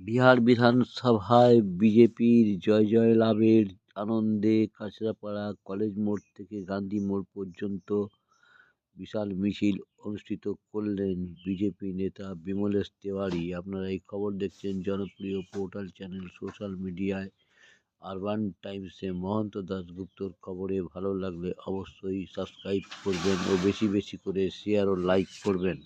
বিহার বিধানসভায় বিজেপির জয়লাভের আনন্দে কাঁচরাপাড়া কলেজ মোড় থেকে গান্ধী মোড় পর্যন্ত বিশাল মিছিল অনুষ্ঠিত করলেন বিজেপি নেতা বিমলেশ তিওয়ারি। আপনারা এই খবর দেখছেন জনপ্রিয় পোর্টাল চ্যানেল সোশ্যাল মিডিয়ায় আরবান টাইমসে। মহন্ত দাশগুপ্তর খবরে ভালো লাগলে অবশ্যই সাবস্ক্রাইব করবেন ও বেশি বেশি করে শেয়ার ও লাইক করবেন।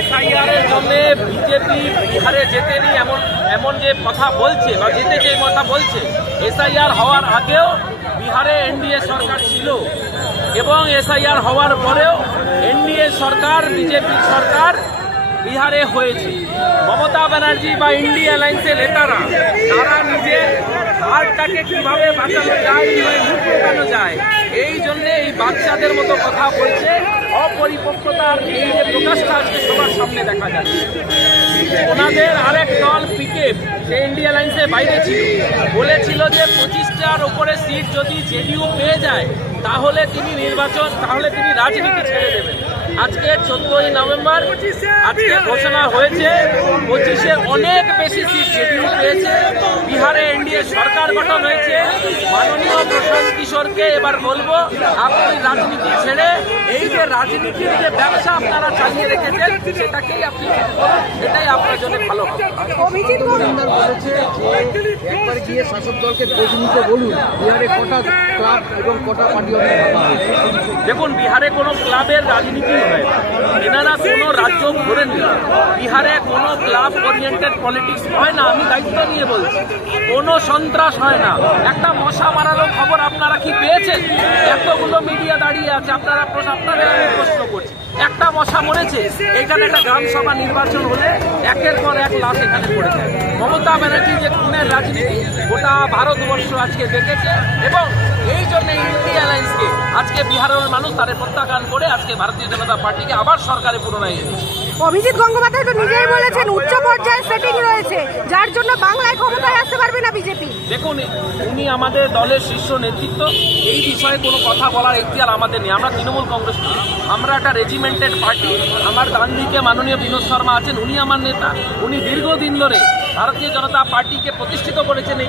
এসআইআরের জন্য বিজেপি বিহারে যেতেনি এমন যে কথা বলছে বা যেতে যে কথা বলছে, এসআইআর হওয়ার আগেও বিহারে এনডিএ সরকার ছিল এবং এসআইআর হওয়ার পরেও এনডিএ সরকার বিজেপি সরকার বিহারে হয়েছে। মমতা ব্যানার্জি বা ইন্ডিয়া অ্যালায়েন্সের নেতারা তারা নিজের হারটাকে কিভাবে বাঁচানো যায়, মুখ লুকানো যায়, এই জন্যে এই বাচ্চাদের মতো কথা বলছে। অপরিপক্কতার এই যে প্রকাশটা আজকে সবার সামনে দেখা যাচ্ছে। ওনাদের আরেক দল পিকেএফ, সে ইন্ডিয়া অ্যালায়েন্সের বাইরে ছিল, বলেছিল যে 25টার উপরে সিট যদি জেডিইউ পেয়ে যায় তাহলে তিনি রাজনীতি ছেড়ে দেবেন। আজকে 14ই নভেম্বর আজকে ঘোষণা হয়েছে 25-এ অনেক বেশি সিট জেডিইউ পেয়েছে। বিহারে এনডিএ সরকার গঠন হয়েছে। মাননীয় প্রশান্ত কিশোরকে এবার বলবো, আপনি রাজনীতি ছেড়ে এই যে রাজনীতির যে ব্যবসা আপনারা চালিয়ে রেখেছেন সেটাকেই আপনি এটাই আপনার জন্য ভালো হবে। একবার গিয়ে শাসক দলকে খোঁজ নিতে বলুন, বিহারে কটা ক্লাব এবং কটা পার্টি দেখুন, বিহারে কোনো ক্লাবের রাজনীতি হয় না, এনারা কোনো রাজ্য ঘোরেন না। বিহারে কোনো ক্লাব ওরিয়েন্টেড পলিটিক্স হয় না। আমি দায়িত্ব নিয়ে বলছি, কোনো সন্ত্রাস হয় না। একটা মশা মারারও খবর আপনারা কি পেয়েছেন? এতগুলো মিডিয়া দাঁড়িয়ে আছে, আপনাদের আমি প্রশ্ন করছি, একটা মশা মরেছে? এখানে একটা গ্রাম সভা নির্বাচন হলে একের পর এক লাশ এখানে পড়ে যায়। মমতা ব্যানার্জি যে খুনের রাজনীতি গোটা ভারতবর্ষ আজকে দেখেছে এবং এই জন্য ইন্ডিয়া অ্যালায়েন্সকে আজকে বিহারের মানুষ তাদের প্রত্যাখ্যান করে আজকে ভারতীয় জনতা পার্টিকে আবার সরকারে পুনরায় এনেছে। অভিজিৎ গঙ্গোপাধ্যায় তো নিজেই বলেছেন উচ্চ পর্যায়ে সেটিং রয়েছে, যার জন্য বাংলায় ক্ষমতায় আসতে পারবে না বিজেপি। দেখুন, উনি আমাদের দলের শীর্ষ নেতৃত্ব, এই বিষয়ে কোনো কথা বলার এখতিয়ার আমাদের নেই। আমরা তৃণমূল কংগ্রেস করি, আমরা একটা রেজিমেন্টেড পার্টি। আমার ডান দিকে মাননীয় বিনোদ শর্মা আছেন, উনি আমার নেতা। উনি দীর্ঘদিন ধরে ভারতীয় জনতা পার্টিকে প্রতিষ্ঠিত করেছেন এই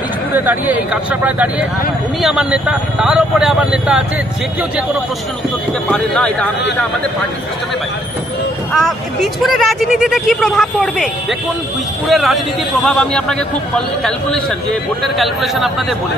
বীজপুরে দাঁড়িয়ে, এই কাঁচরাপাড়ায় দাঁড়িয়ে। উনি আমার নেতা, তার উপরে আমার নেতা আছে, যে কেউ যে কোনো প্রশ্নের উত্তর দিতে পারে না। এটা আমাদের পার্টি সিস্টেমে বাইরে। বীজপুরের রাজনীতিতে কি প্রভাব পড়বে? দেখুন, বীজপুরের রাজনীতির প্রভাব আমি আপনাকে খুব ক্যালকুলেশন, যে ভোটের ক্যালকুলেশন আপনাদের বলে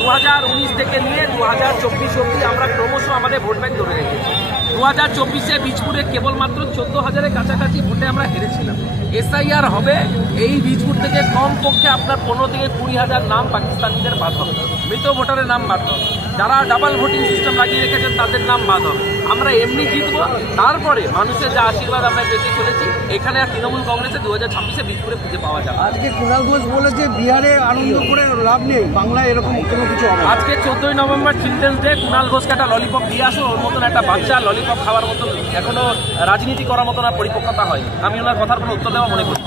2019 থেকে নিয়ে 2024 অবধি আমরা ক্রমশ আমাদের ভোট ব্যাংক ধরে রেখেছি। 2024-এ বীজপুরে কেবলমাত্র 14,000-এর কাছাকাছি ভোটে আমরা হেরেছিলাম। এসআইআর হবে, এই বীজপুর থেকে কমপক্ষে আপনার 15 থেকে 20,000 নাম পাকিস্তানিদের বাদ হবে, মৃত ভোটারের নাম বাদ হবে, যারা ডাবল ভোটিং সিস্টেম লাগিয়ে রেখেছেন তাদের নাম বাদ হবে। আমরা এমনি জিতবো, তারপরে মানুষের যা আশীর্বাদ আমরা পেতে চলেছি, এখানে আর তৃণমূল কংগ্রেসে 2026-এ বীজপুরে খুঁজে পাওয়া যাবে। আজকে কুণাল ঘোষ বলেছে বিহারে আনন্দ করে লাভ নেই, বাংলায় এরকম কোনো কিছু হবে না। আজকে 14ই নভেম্বর চিলড্রেন্স ডে, কুণাল ঘোষকে একটা ললিপপ দিয়ে আসো, ওর মতন একটা বাচ্চা ললিপপ খাওয়ার মতন এখনো রাজনীতি করার মতন আর পরিপক্কতা হয়। আমি ওনার কথার কোনো উত্তর দেওয়া মনে করি।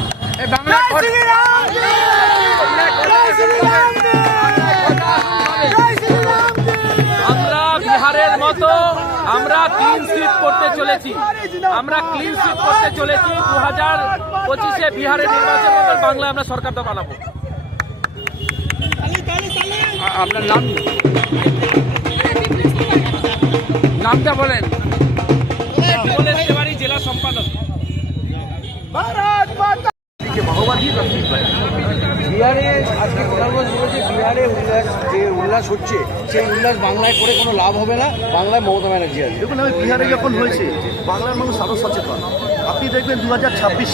আমরা বিহারের মতো আমরা ক্লিন সুইপ করতে চলেছি, 2025-এ বিহারের নির্বাচন হবে, বাংলায় আমরা সরকার তো বানাবো। আপনার নামটা বলেন। জেলা সম্পাদক। বিহারে আজকে কুণাল ঘোষ বলেছে বিহারে উল্লাস হচ্ছে, সেই উল্লাস বাংলায় করে কোনো লাভ হবে না, বাংলায় মমতা ব্যানার্জি আছে। দেখুন, আমি বিহারে যখন হয়েছে বাংলার মানুষ আরও সচেতন। আপনি দেখবেন 2026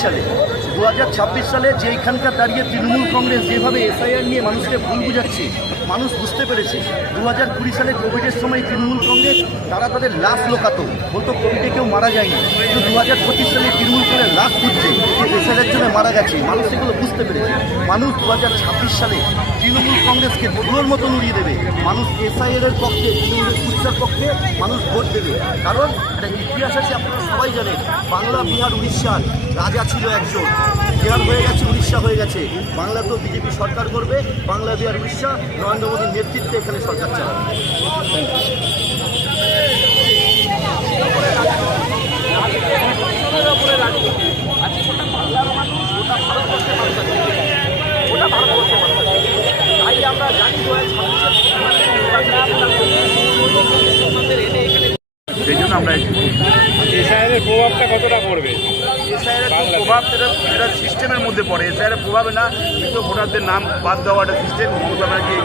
সালে যে এখানকার দাঁড়িয়ে তৃণমূল কংগ্রেস যেভাবে এসআইআর নিয়ে মানুষকে ভুল বুঝাচ্ছে, মানুষ বুঝতে পেরেছে। 2020 সালে কোভিডের সময় তৃণমূল কংগ্রেস তারা তাদের লাশ লোকাতো, বলতো কোভিডে কেউ মারা যায়নি, কিন্তু 2025 সালে তৃণমূল কংগ্রেস লাশ খুঁজছে এসআইআর জন্য মারা গেছে। মানুষ সেগুলো বুঝতে পেরেছে। মানুষ 2026 সালে তৃণমূল কংগ্রেসকে ধুলোর মতন উড়িয়ে দেবে। মানুষ এসআইআর পক্ষে, তৃণমূলের কুৎসার পক্ষে মানুষ ভোট দেবে। কারণ একটা ইতিহাস আছে, আপনারা সবাই জানেন, বাংলা, বিহার, উড়িষ্যার রাজা ছিল একজন, বিহার হয়ে গেছে, উড়িষ্যা হয়ে গেছে। বাংলা তো বিজেপি সরকার করবে, বাংলা, বিহার, উড়িষ্যা নরেন্দ্র মোদীর নেতৃত্বে এখানে সরকার চালাবে। তাই আমরা জানি সেই জন্য আমরা এসআইআরের প্রভাবটা কতটা পড়বে? এসআইআরের প্রভাব এটা সিস্টেমের মধ্যে পড়ে। এসআইআরের প্রভাবে না, মৃত ভোটারদের নাম বাদ দেওয়া একটা সিস্টেম। মমতা ব্যানার্জি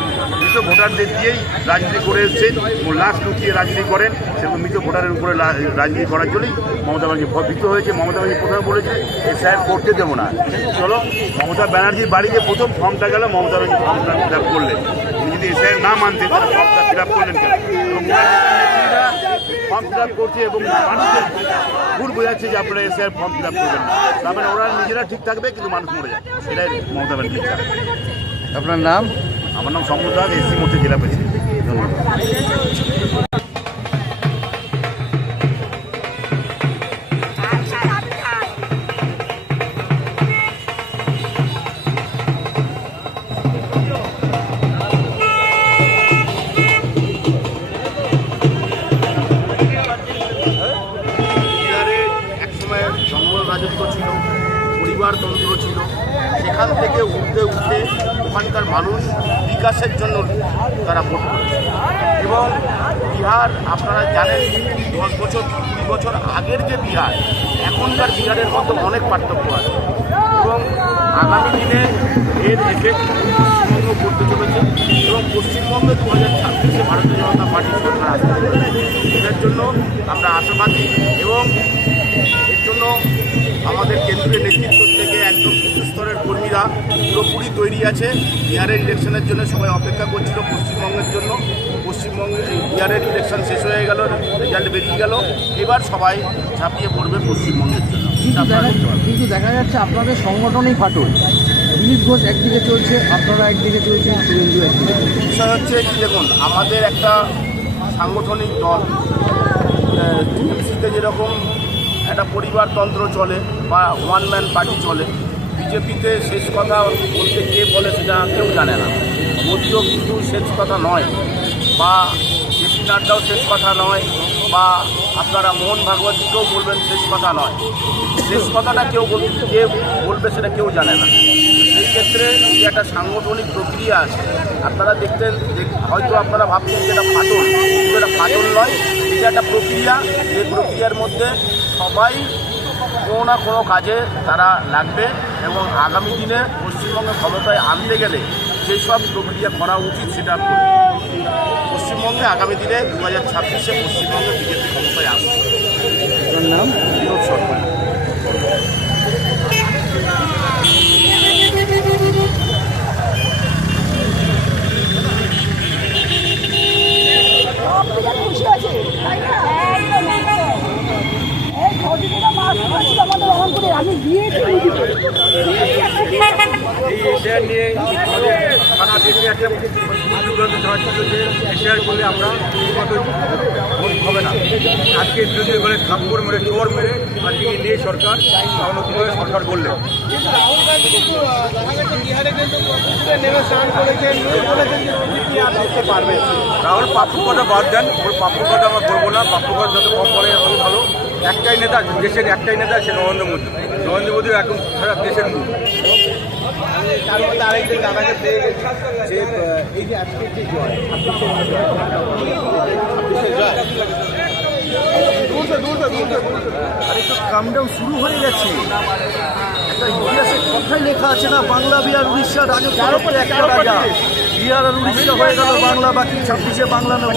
মৃত ভোটারদের দিয়েই রাজনীতি করে এসছেন, লাশ লুকিয়ে রাজনীতি করেন, সেরকম মৃত ভোটারের উপরে রাজনীতি করার জন্যই মমতা ব্যানার্জি ভীত হয়েছে। মমতা ব্যানার্জি প্রথমে বলেছে এসআইআর করতে দেবো না, চলো মমতা ব্যানার্জির বাড়িতে প্রথম ফর্মটা গেল, মমতা ব্যানার্জি ফর্মটা ফিল আপ করলেন। তিনি যদি এসআইআর না মানতেন তাহলে ফর্মটা ফিল আপ করলেন কেন? ফর্ম ফিল আপ করছে এবং মানুষের ভুল বোঝাচ্ছে যে আপনারা এসআইআর ফর্ম ফিল আপ করবেন না, তার মানে ওরা নিজেরা ঠিক থাকবে কিন্তু মানুষ মরে যায়। এটাই মমতা ব্যানার্জি। আপনার নাম? আমার নাম শঙ্কর দাস, এসসি মোর্চা জেলা প্রেসিডেন্ট। ধন্যবাদ। রাজত্ব ছিল, পরিবারতন্ত্র ছিল, সেখান থেকে উঠতে ওখানকার মানুষ বিকাশের জন্য তারা ভোট করেছে। এবং বিহার আপনারা জানেন 10 বছর 20 বছর আগের যে বিহার, এখনকার বিহারের মধ্যে অনেক পার্থক্য আছে এবং আগামী দিনে এর এফেক্ট পশ্চিমবঙ্গ করতে চলেছে এবং পশ্চিমবঙ্গে 2026-এ ভারতীয় জনতা পার্টির সরকার আসতে চলেছে। এটার জন্য আমরা আশাবাদী এবং এর জন্য আমাদের কেন্দ্রীয় নেতৃত্ব থেকে একদম উচ্চ স্তরের কর্মীরা পুরোপুরি তৈরি আছে। বিহারের ইলেকশনের জন্য সবাই অপেক্ষা করছিল পশ্চিমবঙ্গের জন্য। পশ্চিমবঙ্গে বিহারের ইলেকশন শেষ হয়ে গেল, রেজাল্ট বেরিয়ে গেল, এবার সবাই ঝাঁপিয়ে পড়বে পশ্চিমবঙ্গের জন্য। কিন্তু দেখা যাচ্ছে আপনাদের সংগঠনেই ফাটল। দিলীপ ঘোষ একদিকে চলছে, আপনারা একদিকে চলছেন, শুভেন্দু একদিকে। বিষয় হচ্ছে কি, দেখুন আমাদের একটা সাংগঠনিক দল, টিএমসিতে যেরকম একটা পরিবারতন্ত্র চলে বা ওয়ান ম্যান পার্টি চলে, বিজেপিতে শেষ কথা বলতে কে বলে সেটা কেউ জানে না। মোদিও কিন্তু শেষ কথা নয়, বা জেপি নাড্ডাও শেষ কথা নয়, বা আপনারা মোহন ভাগবতীকেও বলবেন শেষ কথা নয়। শেষ কথাটা কে বলবে সেটা কেউ জানে না। সেই ক্ষেত্রে যে একটা সাংগঠনিক প্রক্রিয়া আছে, আপনারা দেখতেন, হয়তো আপনারা ভাবছেন যে এটা ফাটল, কিন্তু এটা ফাটল নয়, এটা একটা প্রক্রিয়া। এই প্রক্রিয়ার মধ্যে সবাই কোনো না কোনো কাজে তারা লাগবে এবং আগামী দিনে পশ্চিমবঙ্গে ক্ষমতায় আনতে গেলে যেসব প্রক্রিয়া করা উচিত সেটা করবে। পশ্চিমবঙ্গে আগামী দিনে 2026-এ পশ্চিমবঙ্গে বিজেপি ক্ষমতায় আসছে। আপনার নাম? বিনোদ সরকার। খুশি আছে তাই না? একদম একদম। এই ছদিনের মাস হয়েছিল আমাদের রহনপুরে, আমি গিয়েছি এই এশিয়ার নিয়ে আমাদের সারা দেশে একটা যুগান্ত ছিল যে এশিয়ার করলে আমরা ঠিকমতো ভোট হবে না। আজকে বিরোধী দলের থাপ্পড় মেরে চোর মেরে আজকে এনডিএ সরকার নতুনভাবে সরকার করলেন। রাহুল গান্ধী কিন্তু দেখা গেছে বিহারে কিন্তু প্রতিদিনে নেমে স্নান করেছেন, বলেছেন যে বিজেপি আর জিততে পারবে। রাহুল পাপ্পুর কথা বাদ দেন, ওর পাপ্পুর কথা আমরা বলবো না। পাপ্পুর কথা যত কম বলে তত ভালো। একটাই নেতা, দেশের একটাই নেতা, সে নরেন্দ্র মোদী। নরেন্দ্র মোদী এখন সারা দেশের মুখ। তার মধ্যে আরেকদিন জানা গেছে যে এই যে আজকের যে জয়, 26শে জয়, আরে তো কামডাউন শুরু হয়ে গেছে। একটা ইতিহাসের কথাই লেখা আছে না, বাংলা বিহার উড়িষ্যা রাজত্ব একটা রাজা। বিহার আর উড়িষ্যা হয়ে গেল বাংলা, বাকি 26শে বাংলা নেব।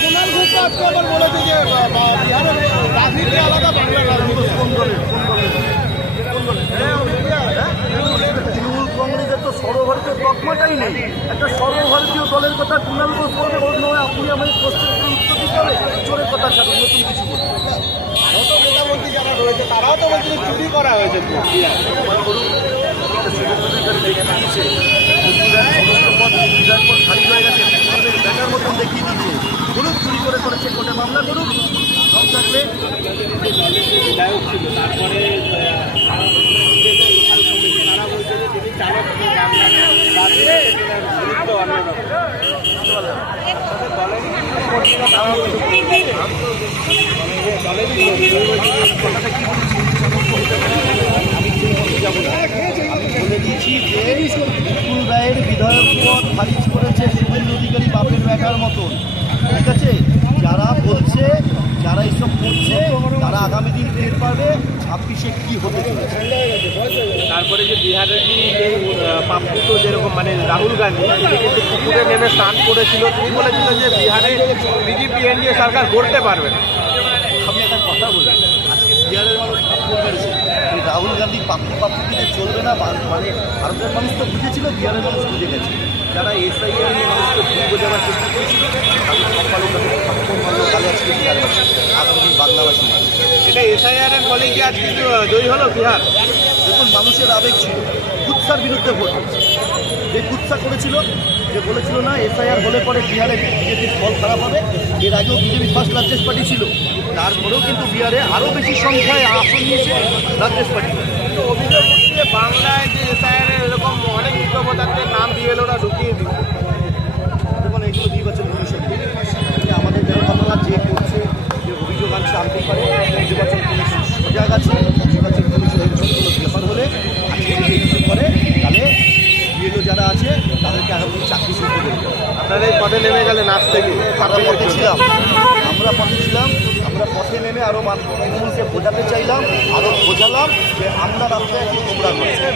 কুণাল ঘোষ আজকে আবার বলেছে যে বিহারের রাজনীতি আলাদা, বাংলার রাজনীতি কোন দলের? তৃণমূল কংগ্রেসের তো সর্বভারতীয় তকমাটাই নেই। একটা সর্বভারতীয় দলের কথা কুণাল ঘোষ বলবে, ওর নয় আপনি আমাদের প্রশ্নের উত্তর দিতে হবে। চোরের কথা ছাড়ুন, নতুন কিছু বলুন। আরও তো প্রধানমন্ত্রী যারা রয়েছে তারাও তো বলছে যে চুরি করা হয়েছে। খালি হয়ে গেছে, আমাদের ব্যাটার মতন দেখিয়ে দিয়েছে। বলুন চুরি করে করেছে, কোর্টে মামলা করুন। সব থাকলে বিধায়ক ছিল, তারপরে তারা বলছে যে তিনি চালক গুরুত্ব বলে দিয়েছি যে বিপুল রায়ের বিধায়ক পদ খারিজ করেছে শুভেন্দু অধিকারী বাপের ব্যাটার মতন। ঠিক আছে, যারা বলছে, যারা এইসব করছে, তারা আগামী দিন টের পাবে 26শে কী হতে চলেছে। তারপরে যে বিহারের এই পাপ্পু তো যেরকম মানে রাহুল গান্ধী তিনি কিন্তু পুকুরে নেমে স্নান করেছিল, তিনি বলেছিলেন যে বিহারে বিজেপি এনডিএ সরকার গড়তে পারবে না। আমি একটা কথা বলি, আজকে বিহারের মানুষ পাপ্পু মেরেছে, এই রাহুল গান্ধী পাপ্পু দিতে চলবে না। মানে ভারতের মানুষ তো বুঝেছিল, বিহারের মানুষ বুঝে গেছে। যারা এসআইআর নিয়ে মানুষকে ভুল বোঝাবার চেষ্টা করেছিল, তাদের সকালে তাদের থাপ্পড় মারলো কালে আজকে বিহারবাসী, আগামী বাংলাবাসী। এটা এসআইআর এর ফলে কি আজকে জয়ী হলো বিহার? দেখুন, মানুষের আবেগ ছিল, কুৎসার বিরুদ্ধে ভোট হয়েছে। যে কুৎসা করেছিল, যে বলেছিল না এসআইআর হলে পরে বিহারে বিজেপির ফল খারাপ হবে, এর আগেও বিজেপি ফার্স্ট রাজ্যেশ পার্টি ছিল, তারপরেও কিন্তু বিহারে আরও বেশি সংখ্যায় আসন নিয়েছে রাজ্যেশ পার্টি। অভিযোগ হচ্ছে বাংলায় যে এসআইআর এরকম অনেক বিজ্ঞপতার্থের নাম দিয়ে এলো, ওরা ঢুকিয়ে দিল। দেখুন, এগুলো নির্বাচন কমিশন আমাদের যারা ঘটনা যে করছে, যে অভিযোগ আনছে আনতে পারে। নির্বাচন কমিশন সজাগ আছে, নির্বাচন কমিশনের সবগুলো ব্যাপার হলে আজকে যদি কিছু করে তাহলে বিএলও যারা আছে তাদেরকে আগামী চাকরি শুরু করে দেবে। আপনারা এই পথে নেমে গেলেন আজ থেকে? আমরা পথে ছিলাম, আমরা পথে নেমে আরও তৃণমূলকে বোঝাতে চাইলাম, আরও বোঝালাম যে আমরা রাস্তায় কি তোমরা করছে।